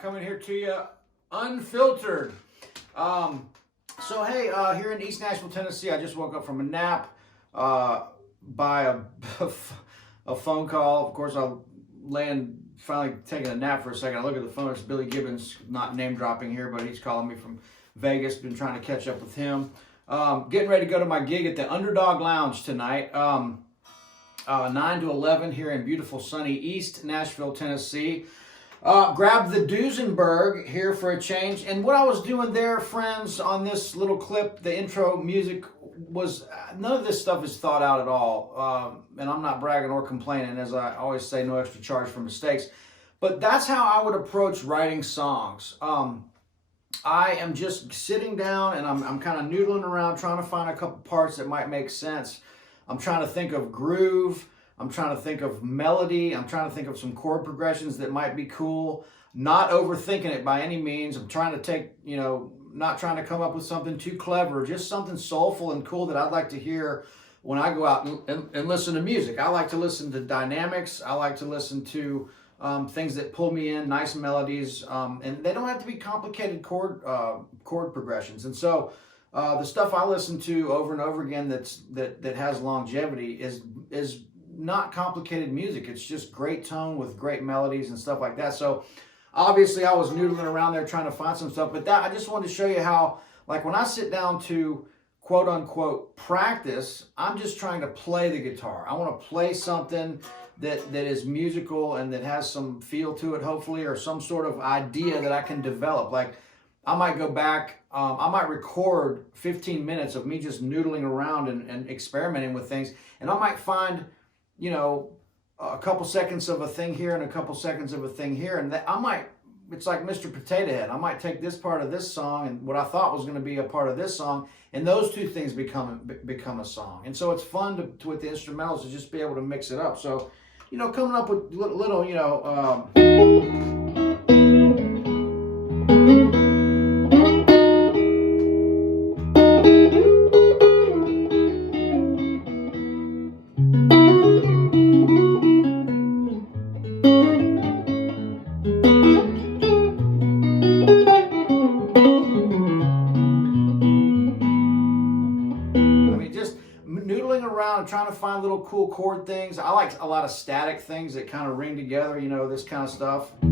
Coming here to you unfiltered. So hey, here in East Nashville, Tennessee, I just woke up from a nap by a phone call. Of course, I finally taking a nap for a second. I look at the phone. It's Billy Gibbons, not name dropping here, but he's calling me from Vegas. Been trying to catch up with him. Getting ready to go to my gig at the Underdog Lounge tonight. 9 to 11 here in beautiful sunny East Nashville, Tennessee. Grabbed the Duesenberg here for a change. And what I was doing there, friends, on this little clip, the intro music, was none of this stuff is thought out at all. And I'm not bragging or complaining. As I always say, no extra charge for mistakes. But that's how I would approach writing songs. I am just sitting down and I'm kind of noodling around trying to find a couple parts that might make sense. I'm trying to think of groove. I'm trying to think of melody. I'm trying to think of some chord progressions that might be cool. Not overthinking it by any means. I'm trying to take, not trying to come up with something too clever, just something soulful and cool that I'd like to hear when I go out and listen to music. I like to listen to dynamics. I like to listen to things that pull me in, nice melodies, and they don't have to be complicated chord progressions. And so the stuff I listen to over and over again that has longevity is not complicated music. It's just great tone with great melodies and stuff like that. So obviously I was noodling around there trying to find some stuff, but that I just wanted to show you how, like when I sit down to quote unquote practice, I'm just trying to play the guitar. I want to play something that is musical and that has some feel to it, hopefully, or some sort of idea that I can develop. Like I might go back, I might record 15 minutes of me just noodling around and experimenting with things, and I might find, you know, a couple seconds of a thing here and a couple seconds of a thing here, and I might, it's like Mr. Potato Head. I might take this part of this song and what I thought was going to be a part of this song, and those two things become a song. And so it's fun to with the instrumentals to just be able to mix it up. So, you know, coming up with little, you know. Noodling around, trying to find little cool chord things. I like a lot of static things that kind of ring together, you know, this kind of stuff. You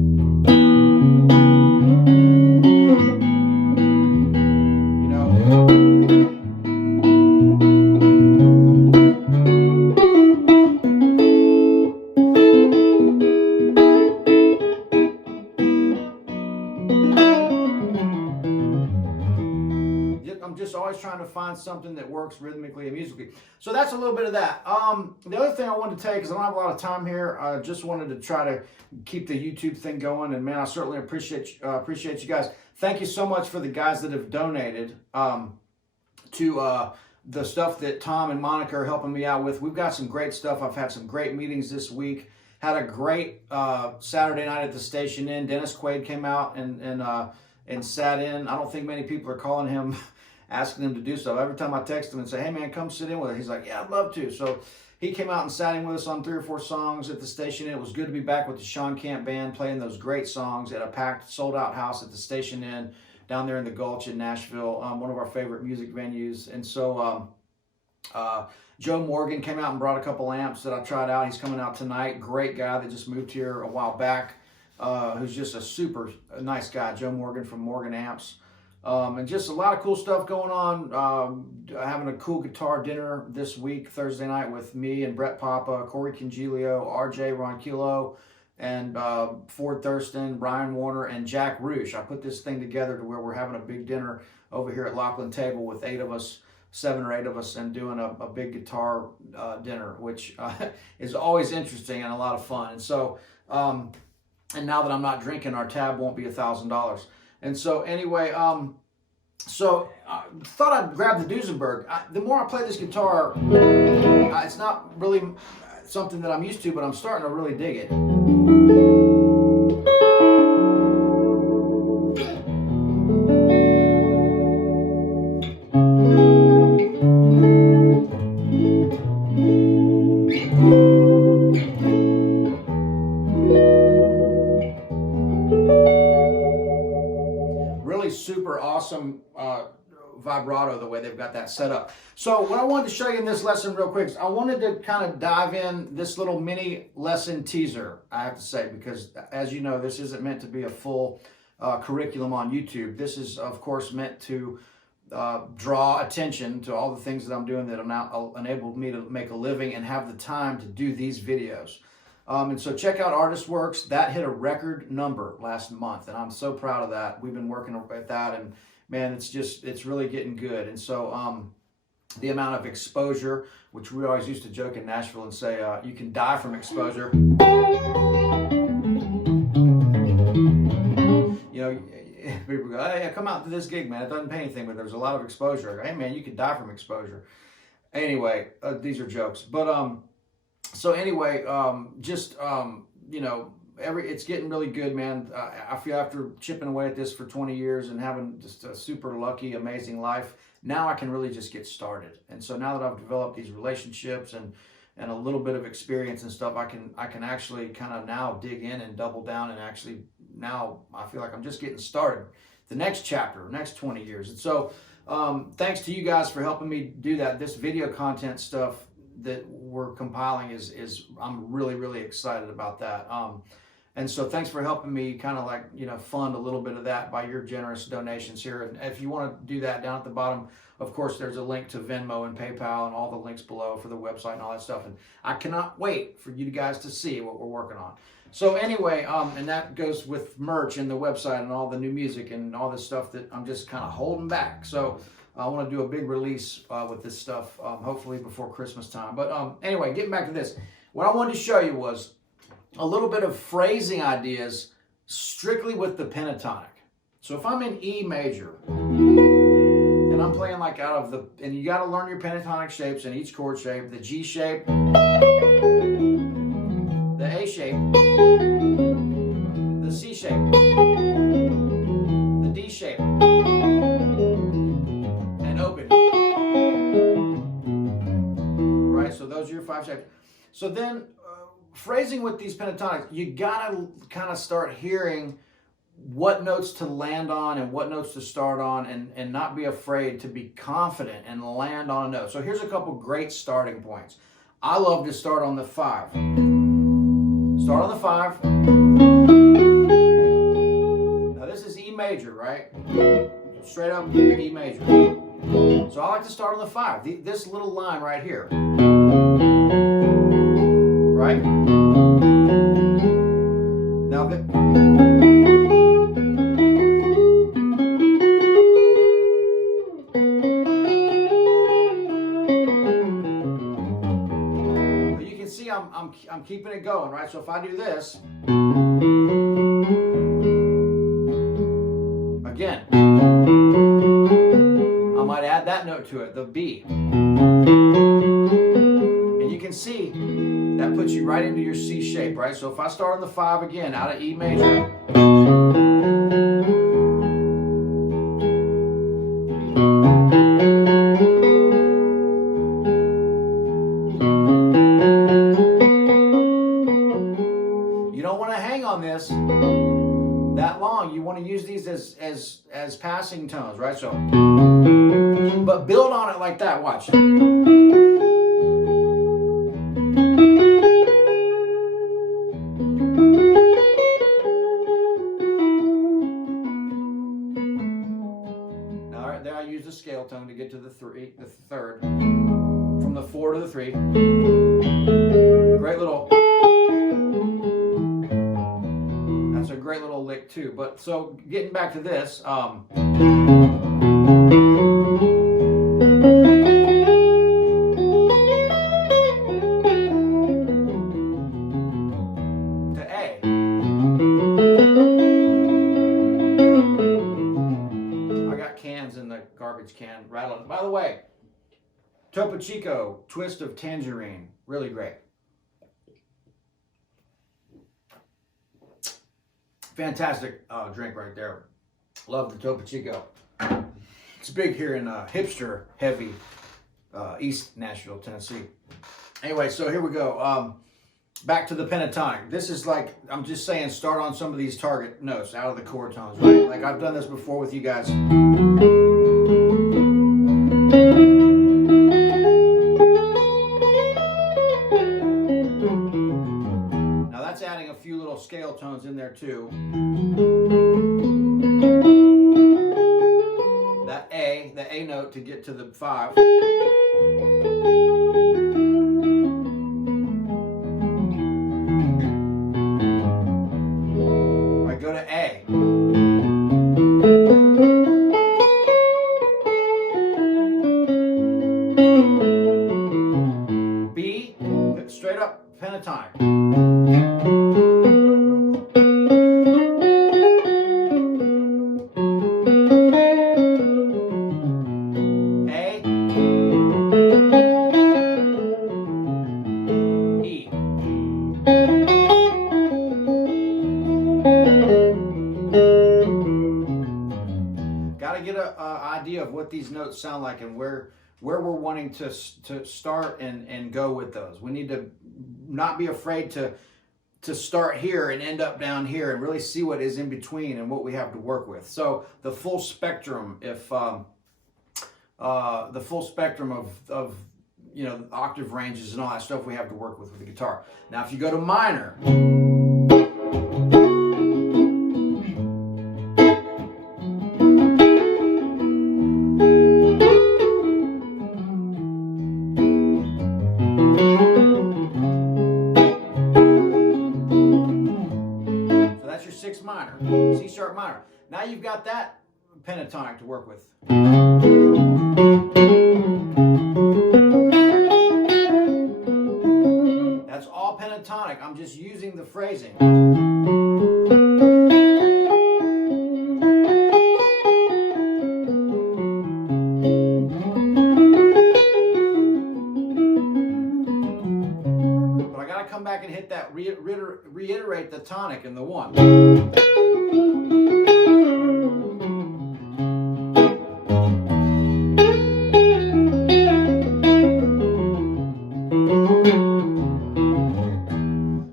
know. I'm just always trying to find something that works rhythmically and musically. So that's a little bit of that. The other thing I wanted to tell you, because I don't have a lot of time here, I just wanted to try to keep the YouTube thing going. And man, I certainly appreciate you guys. Thank you so much for the guys that have donated to the stuff that Tom and Monica are helping me out with. We've got some great stuff. I've had some great meetings this week. Had a great Saturday night at the Station Inn. Dennis Quaid came out and sat in. I don't think many people are calling him asking him to do stuff. Every time I text him and say, hey man, come sit in with us, he's like, yeah, I'd love to. So he came out and sat in with us on 3 or 4 songs at the Station Inn. It was good to be back with the Sean Camp Band playing those great songs at a packed, sold-out house at the Station Inn down there in the Gulch in Nashville, one of our favorite music venues. And so Joe Morgan came out and brought a couple amps that I tried out. He's coming out tonight. Great guy that just moved here a while back, who's just a super nice guy, Joe Morgan from Morgan Amps. And just a lot of cool stuff going on. Having a cool guitar dinner this week, Thursday night, with me and Brett Papa, Corey Congilio, RJ Ronquillo, and Ford Thurston, Brian Warner, and Jack Roosh. I put this thing together to where we're having a big dinner over here at Lachlan Table with 8 of us, 7 or 8 of us, and doing a big guitar dinner, which is always interesting and a lot of fun. And so, and now that I'm not drinking, our tab won't be $1,000. And so anyway, so I thought I'd grab the Duesenberg. The more I play this guitar, it's not really something that I'm used to, but I'm starting to really dig it. Really super awesome vibrato the way they've got that set up. So what I wanted to show you in this lesson real quick is I wanted to kind of dive in this little mini lesson teaser, I have to say, because as you know, this isn't meant to be a full curriculum on YouTube. This is, of course, meant to draw attention to all the things that I'm doing that have now enabled me to make a living and have the time to do these videos. And so check out Artist Works. That hit a record number last month, and I'm so proud of that. We've been working at that, and man, it's really getting good. And so the amount of exposure, which we always used to joke in Nashville and say, you can die from exposure. You know, people go, hey, come out to this gig, man. It doesn't pay anything, but there's a lot of exposure. Go, hey, man, you could die from exposure. Anyway, these are jokes. But so anyway, you know, it's getting really good, man. I feel after chipping away at this for 20 years and having just a super lucky, amazing life, now I can really just get started. And so now that I've developed these relationships and a little bit of experience and stuff, I can actually kind of now dig in and double down, and actually now I feel like I'm just getting started. The next chapter, next 20 years. And so thanks to you guys for helping me do that. This video content stuff that we're compiling is I'm really, really excited about that. And so thanks for helping me kind of like, fund a little bit of that by your generous donations here. And if you want to do that, down at the bottom, of course, there's a link to Venmo and PayPal and all the links below for the website and all that stuff. And I cannot wait for you guys to see what we're working on. So anyway, and that goes with merch and the website and all the new music and all this stuff that I'm just kind of holding back. So I want to do a big release with this stuff, hopefully before Christmas time. But anyway, getting back to this, what I wanted to show you was a little bit of phrasing ideas strictly with the pentatonic. So if I'm in E major and I'm playing like out of and you got to learn your pentatonic shapes in each chord shape, the G shape, the A shape, the C shape, the D shape, and open. Right, so those are your 5 shapes. So then, phrasing with these pentatonics, you gotta kind of start hearing what notes to land on and what notes to start on, and not be afraid to be confident and land on a note. So here's a couple great starting points. I love to start on the 5. Start on the 5. Now this is E major, right? Straight up E major. So I like to start on the 5. This little line right here. Right? Now you can see I'm keeping it going, right? So if I do this again, I might add that note to it, the B. And you can see that puts you right into your C shape, right? So if I start on the 5 again, out of E major, you don't want to hang on this that long. You want to use these as passing tones, right? So, but build on it like that. Watch. There I use the scale tone to get to the 3, the 3rd, from the 4 to the 3. Great little, that's a great little lick too. But so getting back to this, to A. Cans in the garbage can rattling. By the way, Topo Chico twist of tangerine, really great. Fantastic drink right there. Love the Topo Chico. It's big here in hipster heavy East Nashville, Tennessee. Anyway, so here we go. Back to the pentatonic. This is like, I'm just saying, start on some of these target notes out of the chord tones, right? Like I've done this before with you guys. Now that's adding a few little scale tones in there too. The A note to get to the 5. Go to A. B, straight up pentatonic. A, E. Got to get an idea of what these notes sound like and where we're wanting to start and go with those. We need to not be afraid to start here and end up down here and really see what is in between and what we have to work with. So the full spectrum, if the full spectrum of octave ranges and all that stuff we have to work with the guitar. Now if you go to minor, minor, C sharp minor. Now you've got that pentatonic to work with. That's all pentatonic. I'm just using the phrasing. But I got to come back and hit that, reiterate the tonic in the one.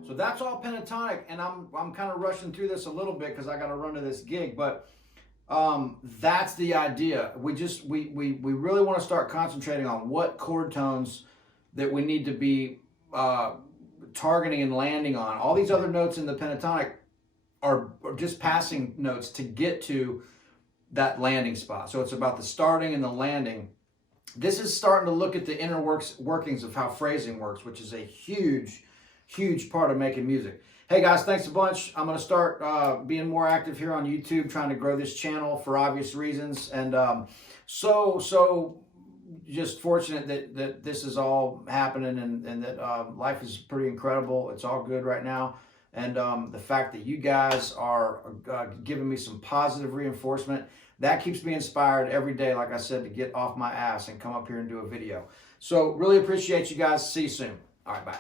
So that's all pentatonic, and I'm kind of rushing through this a little bit because I got to run to this gig, but that's the idea. We really want to start concentrating on what chord tones that we need to be targeting and landing on. All these other notes in the pentatonic are just passing notes to get to that landing spot. So it's about the starting and the landing. This is starting to look at the inner workings of how phrasing works, which is a huge part of making music. Hey guys, thanks a bunch. I'm going to start being more active here on YouTube, trying to grow this channel for obvious reasons. And so just fortunate that this is all happening, and that life is pretty incredible. It's all good right now. And the fact that you guys are giving me some positive reinforcement, that keeps me inspired every day, like I said, to get off my ass and come up here and do a video. So really appreciate you guys. See you soon. All right, bye.